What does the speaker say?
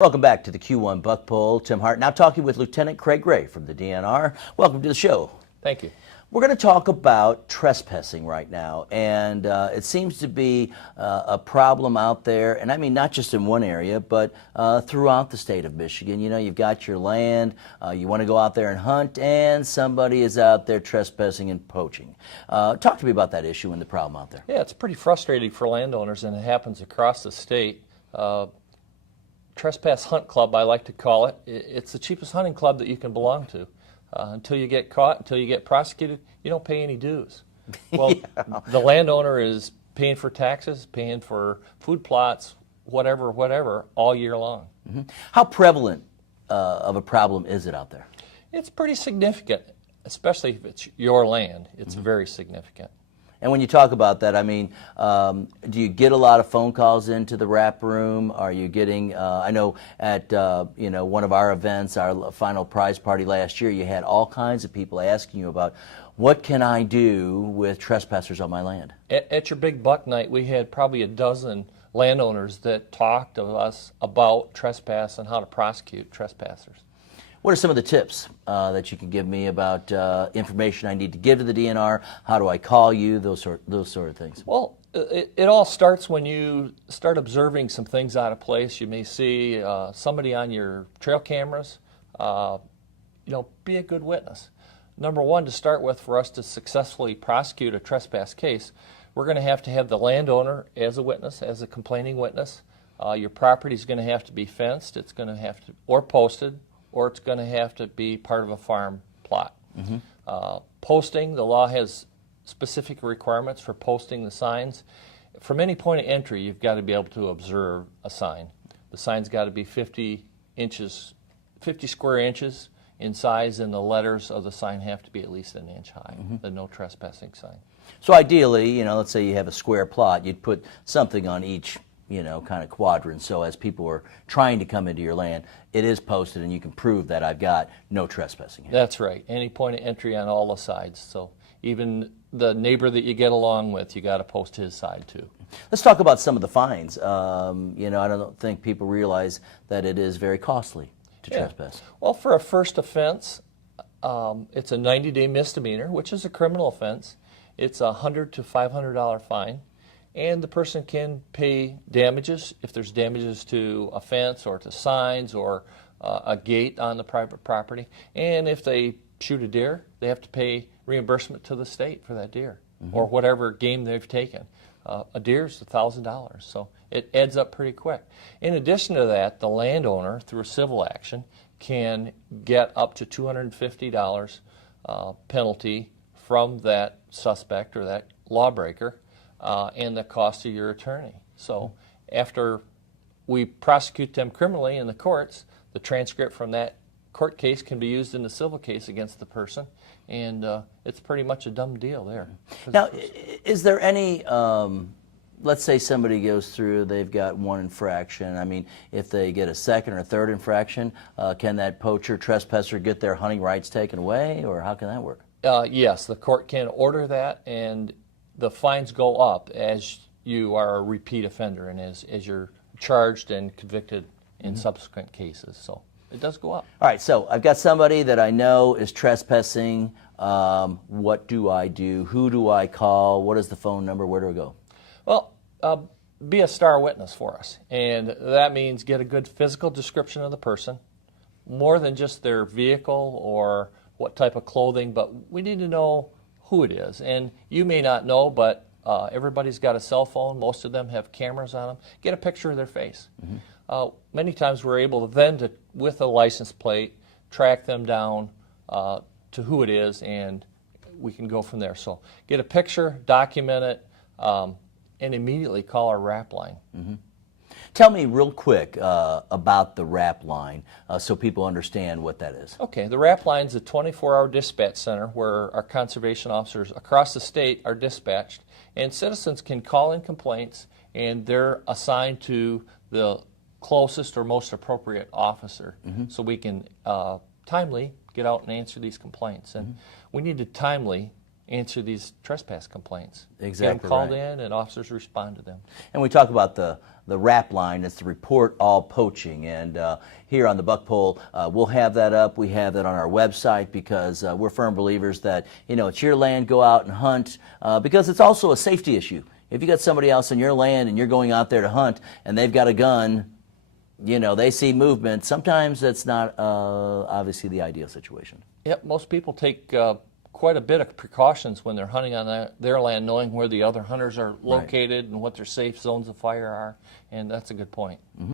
Welcome back to the Q1 Buck Poll. Tim Hart now talking with Lieutenant Craig Gray from the DNR. Welcome to the show. Thank you. We're going to talk about trespassing right now, and it seems to be a problem out there, and I mean not just in one area, but throughout the state of Michigan. You know, you've got your land, you want to go out there and hunt, and somebody is out there trespassing and poaching. Talk to me about that issue and the problem out there. Yeah, it's pretty frustrating for landowners, and it happens across the state. Trespass Hunt Club, I like to call it. It's the cheapest hunting club that you can belong to. Until you get caught, until you get prosecuted, you don't pay any dues. Well, yeah. The landowner is paying for taxes, paying for food plots, whatever, all year long. Mm-hmm. How prevalent of a problem is it out there? It's pretty significant, especially if it's your land. It's very significant. And when you talk about that, I mean, do you get a lot of phone calls into the rap room? Are you getting, I know at, one of our events, our final prize party last year, you had all kinds of people asking you about, what can I do with trespassers on my land? At your big buck night, we had probably a dozen landowners that talked to us about trespass and how to prosecute trespassers. What are some of the tips that you can give me about information I need to give to the DNR? How do I call you? Those sort of things. Well, it all starts when you start observing some things out of place. You may see somebody on your trail cameras. Be a good witness. Number one, to start with, for us to successfully prosecute a trespass case, we're going to have the landowner as a witness, as a complaining witness. Your property is going to have to be fenced. It's going to have to, or posted, or it's going to have to be part of a farm plot. Mm-hmm. Posting, the law has specific requirements for posting the signs. From any point of entry, you've got to be able to observe a sign. The sign's got to be 50 square inches in size, and the letters of the sign have to be at least an inch high, the no trespassing sign. So ideally, let's say you have a square plot, you'd put something on each kind of quadrant, so as people are trying to come into your land, it is posted and you can prove that I've got no trespassing here. That's right. Any point of entry on all the sides. So even the neighbor that you get along with, you got to post his side too. Let's talk about some of the fines. I don't think people realize that it is very costly to trespass. Well, for a first offense, it's a 90-day misdemeanor, which is a criminal offense. It's a $100 to $500 fine. And the person can pay damages if there's damages to a fence or to signs or a gate on the private property. And if they shoot a deer, they have to pay reimbursement to the state for that deer or whatever game they've taken. A deer's $1,000, so it adds up pretty quick. In addition to that, the landowner, through a civil action, can get up to $250 penalty from that suspect or that lawbreaker. And the cost of your attorney. So after we prosecute them criminally in the courts, the transcript from that court case can be used in the civil case against the person, and it's pretty much a done deal there. Now, is there any, let's say somebody goes through, they've got one infraction. I mean, if they get a second or third infraction, can that poacher, trespasser get their hunting rights taken away, or how can that work? Yes, the court can order that, and the fines go up as you are a repeat offender and as you're charged and convicted in subsequent cases. So it does go up. All right, so I've got somebody that I know is trespassing. What do I do? Who do I call? What is the phone number? Where do I go? Well, be a star witness for us. And that means get a good physical description of the person, more than just their vehicle or what type of clothing, but we need to know who it is. And you may not know, but everybody's got a cell phone. Most of them have cameras on them. Get a picture of their face. Many times we're able to then, with a license plate, track them down to who it is, and we can go from there. So get a picture, document it, and immediately call our RAP line. Tell me real quick about the RAP line so people understand what that is. Okay, the RAP line is a 24-hour dispatch center where our conservation officers across the state are dispatched, and citizens can call in complaints, and they're assigned to the closest or most appropriate officer, so we can timely get out and answer these complaints. And we need to timely answer these trespass complaints. Exactly. Get them called in, and officers respond to them. And we talk about the RAP line. It's the Report All Poaching. And here on the Buck Poll, we'll have that up. We have that on our website because we're firm believers that, you know, it's your land, go out and hunt, because it's also a safety issue. If you got somebody else on your land and you're going out there to hunt and they've got a gun, you know, they see movement, sometimes that's not obviously the ideal situation. Yep, most people take quite a bit of precautions when they're hunting on their land, knowing where the other hunters are located and what their safe zones of fire are, and that's a good point.